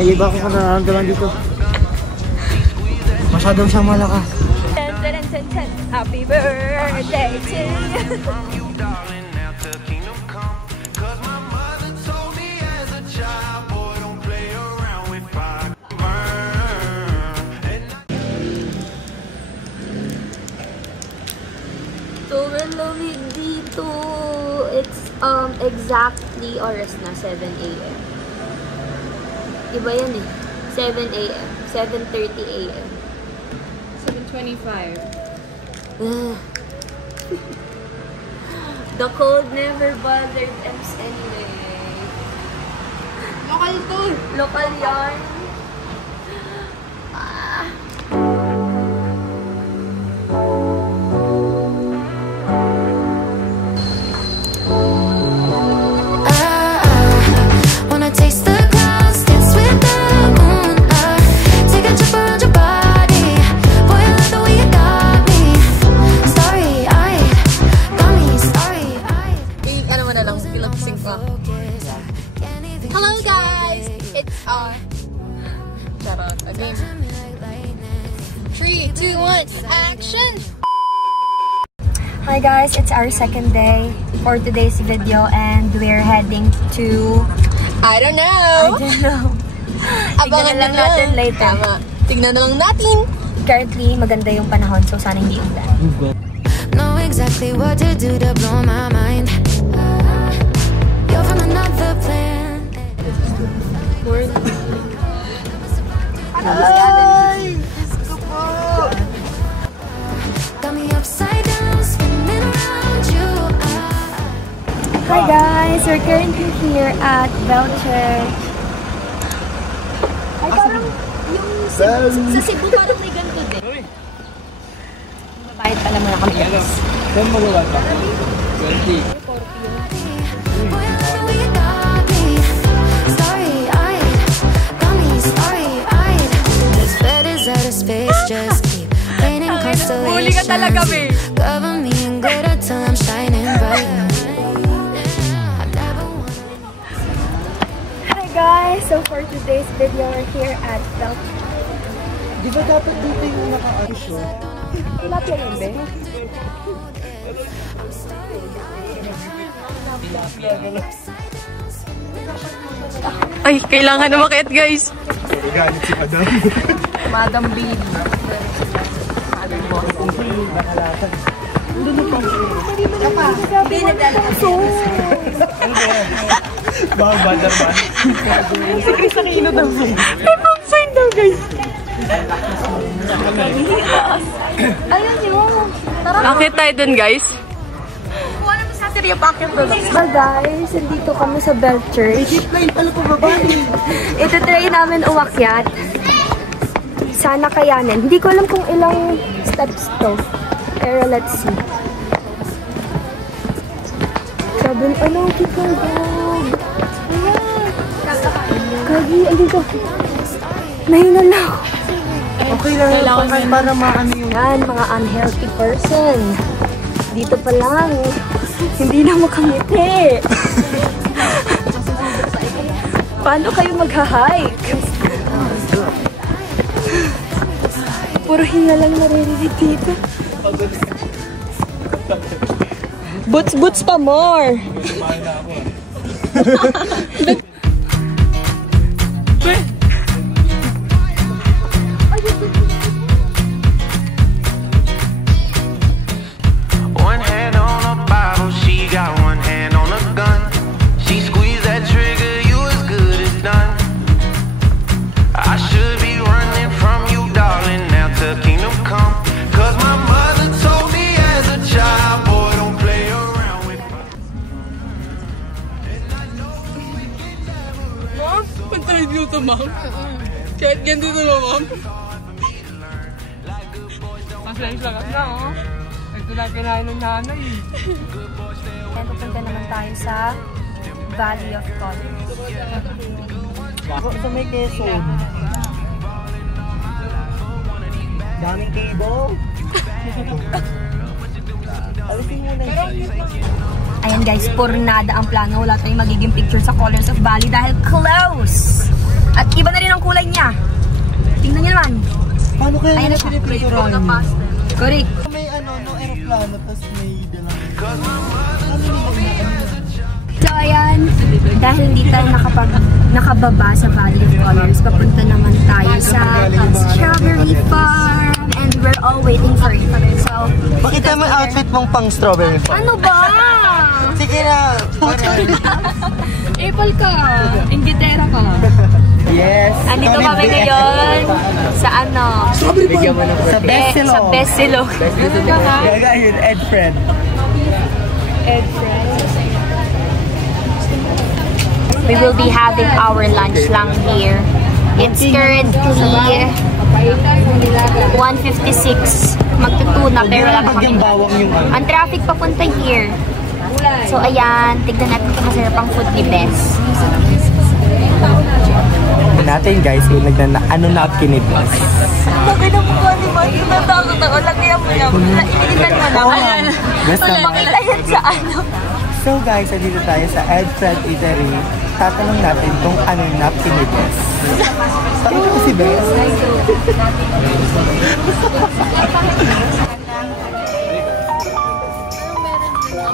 May iba akong nararamdaman dito. Masyadong siyang malakas. Happy birthday to you. So we're lumig dito. It's exactly oras na 7 AM. Iba yan eh. 7 AM. 7:30 AM. 7:25. The cold never bothered us anyway. Lokal to! Lokal yarn. Hello guys! It's a game. 3, 2, 1, action! Hi guys, it's our second day for today's video and we're heading to... I don't know! Abangan lang natin later. Tama. Tignan na lang natin! Currently, maganda yung panahon so sana hindi ulan. Know exactly what to do to blow my mind. You're from another planet. Ay! Gusto po! Got me upside down, spinning around you. Hi guys, we're currently here at Bell Church. Ay, parang yung sa Cebu parang may ganito din. Babayad pala muna kami guys. Saan magawa ka? 20. Boy, I love the way you got me. Starry-eyed, got me starry-eyed. This bed is out of space, just keep painting constellations. Cover me in glitter till I'm shining bright. Hi guys, so for today's video we're here at Bell Church. Di ba dapat dito yung naka-ayos yun? Tilapia yun, be? Ay, kailangan na makit guys. Galit si Madam. Madam Bean. Bawal naman. Si Chris Aquino daw. May pang sign daw guys. Ayun yun! Bakit tayo dun guys? Well guys, nandito kami sa Bell Church. Zipline pala po babali. Ito try namin umakyat. Sana kayanin. Hindi ko alam kung ilang steps to. Pero let's see. Sabi, ano, kita dog. Ayan. Kagi, andito. Nahingal na ako. Okay lang yun para maano yung... Yan, mga unhealthy person. Dito pa lang. Hindi na makangiti. Paano kayo mag-hike? Puro hinga lang naririnig dito. Boots pa more. One hand on a Bible, she got one hand on a gun. She squeezed that trigger, you as good as done. I should be running from you, darling, now to kingdom come. Cause my mother told me as a child, boy, don't play around with me. Ma'am, pantay dito ma'am. Kahit ganito na ma'am. Pasensya ka na oh. Ito lang kinain ng nanay. Ayan, pupunta naman tayo sa Valley of Colors. Sa may Quezon. Daming cable. Alisin mo na yun. Ayan guys, puro nada ang plano. Wala tayong magiging picture sa Colors of Valley dahil close! At iba na rin ang kulay niya. Tingnan niyo naman. Paano kaya Ayan na nila siya. pinipinturahan? Correct. May ano, no aeroplano, tapos may dalang. Ano nila So, ayan. Dahil hindi tayo nakababa sa Valley of Colors, papunta naman tayo sa Strawberry Farm. And we're all waiting for it. So, Bakit naman outfit mong pang strawberry farm? ano ba? Sige na! Apple ka. Ingitera ka. Yes! Andito kami ngayon sa ano? Sa best silo. Sa Best Silo. Gaga yun, Ed Fred. We will be having our lunch lang here. It's currently 1:56. Magtutuna pero wala pa kami. Bawang yung ano. Ang traffic papunta here. So ayan, tignan natin kung masarap ang food ni Bess. Natin guys, yung ano napkin ni Bess. Bakit ang mukha ni Mati? Natakot ako. Lagyan mo yan. Initan mo na. Best Wala makita yan sa ano. So guys, dito tayo sa Ed Fred Eatery. Tatanong natin kung ano yung napkin ni Bess. Pakita ko si Bess.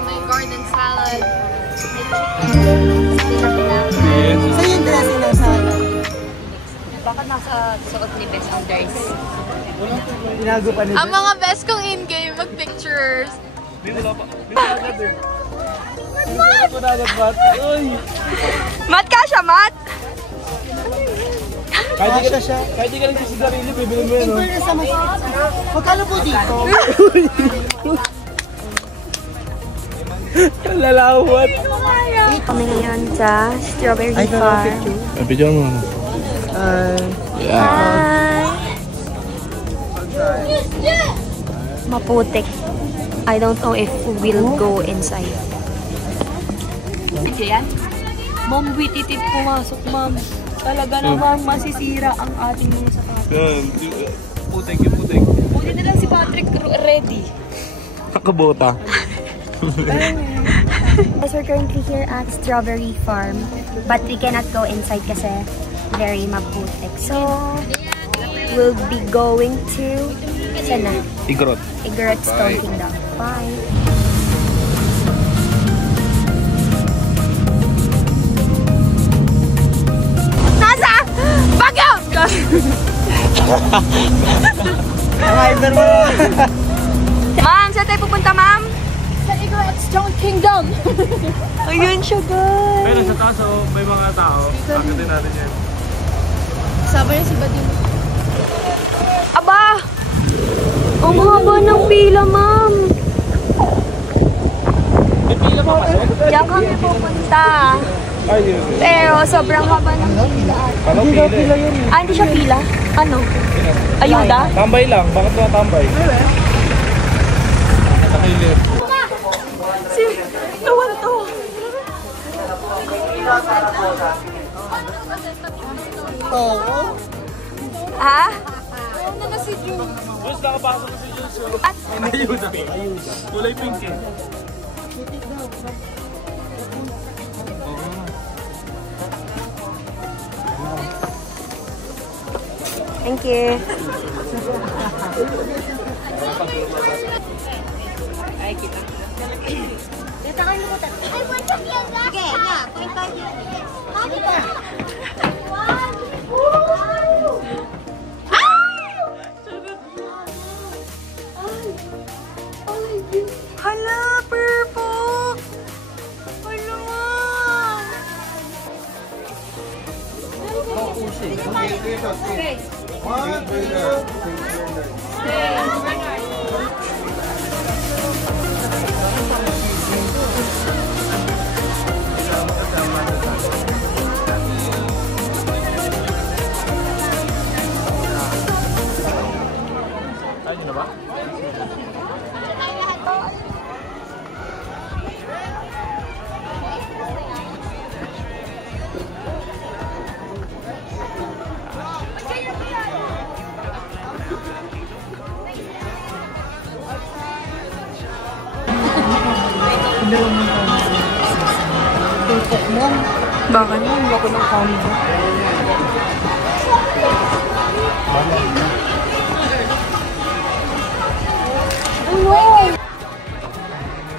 May garden salad. So yung dressing ng sana. Bakit nasa suot ni Bess ang dress? Tinago pa ni Ang Bess. mga best kong in-game mag-pictures. Mat ka siya, Mat! Kahit siya. Kahit di ka lang sa sarili, bibili mo yun, no? Magkano po dito? Lalawat. Kami ngayon sa Strawberry Farm. Picture mo. Hi! Maputik. I don't know if we'll go inside. Video yan? Ma'am, wititip pumasok, ma'am. Talaga namang masisira ang ating mga sapatos. Yan. Putek yung putek. Buti na lang si Patrick ready. Nakabota. Guys, we're currently here at Strawberry Farm, but we cannot go inside kasi very maputik. So, we'll be going to sana? Igrot. Igorot Stone Kingdom. Bye! Nasa! Bagyo! Hyper mo! Ma'am, saan tayo pupunta, ma'am? Sa Igorot Stone Kingdom. Ayun siya, guys! Pero sa taas, oh, may mga tao. Akitin natin yan. Sabay yung si Badim. Aba! Ang haba ng pila, ma'am! May pila pa kasi? Diyan kami pupunta. Ay, yun. Pero sobrang haba ng pila. Ano pila yun? Ah, hindi siya pila? Ano? Ayuda? Tambay lang. Bakit mga tambay? Nakilip. Tuwan to. Oo. Ha? Boss, nakapasok na si Joshua. At Ayuda. Kulay pink eh. thank you. Hala, purple! Hala, ma'am! Ayun na ba? Bakit mo? Hindi ako ng combo.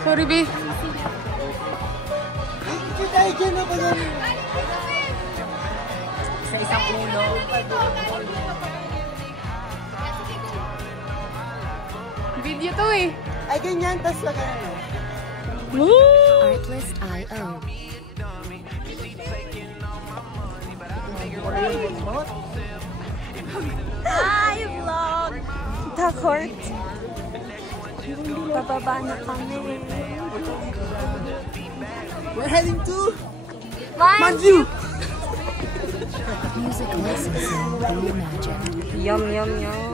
Sorry, B. Sa isang ulo. Video to eh. Ay, ganyan. Tapos na ganyan. Artlist.io. Hi, vlog! Takort. Bababa na kami. We're heading to Manju! Music licensing reimagined. Yum, yum, yum.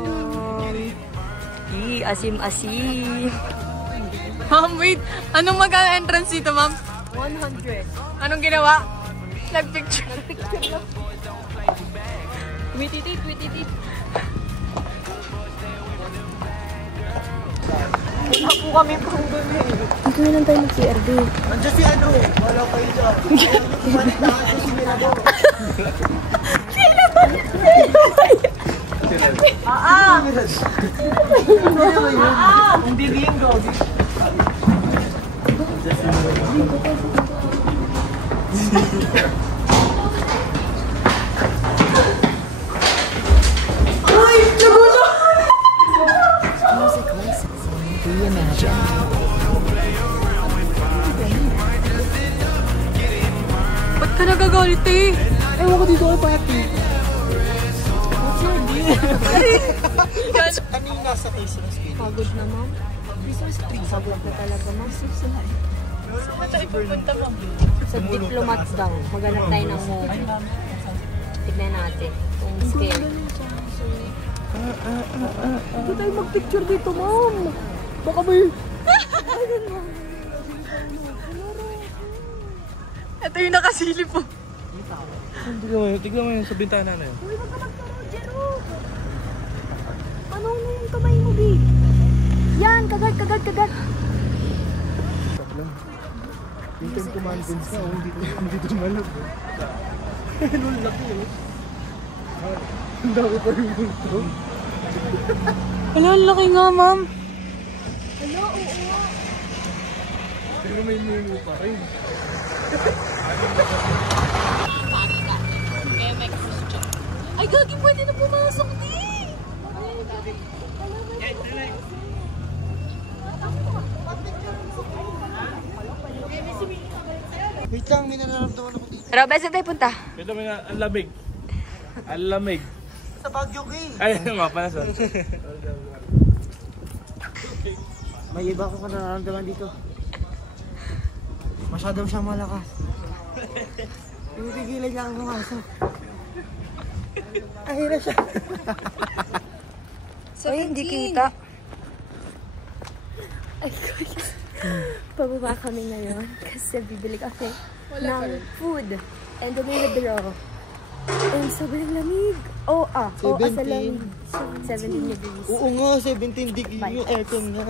Asim-asim. Ma'am, wait. Anong mag-entrance dito, ma'am? 100. Anong ginawa? Nagpicture. Nagpicture lang. Wititit, wititit. Wala po kami pang doon eh. Dito na lang tayo mag-CRD. Andiyan si ano. Wala kayo dyan. Bumalik na ako si Mirabo. Hindi din go. Music licensing reimagined. Ba't ka nagagalit eh? Ewan ko dito kay Papi. Kanina sa Christmas tree. Pagod na, ma'am. Pagod na talaga, ma'am. Sa diplomats daw. Maghanap tayo ng movie. Tignan natin kung scale. Hindi tayo mag-picture dito, ma'am. Baka may... Ito yung nakasilip po. Tignan mo yun sa bintana na yun. Uy, wag ka magkaroon, Jero! Ano na yung kamay mo, babe? Yan! Kagat, kagat, kagat! Yung time commandants na, hindi tumalab. Ano laki eh. Ang dami pa rin ito. Wala, ang laki nga, ma'am. Hello, oo. Pero may memo pa rin. Ay, gagi, pwede na pumasok din. Wait lang, may nararamdaman ako dito. Robes, saan tayo punta? Ito mo na, ang lamig. Ang lamig. Sa Baguio Kay. Ay, nga pala sa. May iba akong nararamdaman dito. Masyado siyang malakas. Pinipigilan niya ang pumasok. Ay, na siya. Ay, hindi kita. Ay, kuya. Pababa kami ngayon kasi bibili kami ng food and then withdraw. And sobrang lamig. Sa lamig. 17 degrees. Oo nga, 17 degree yung aircon nga.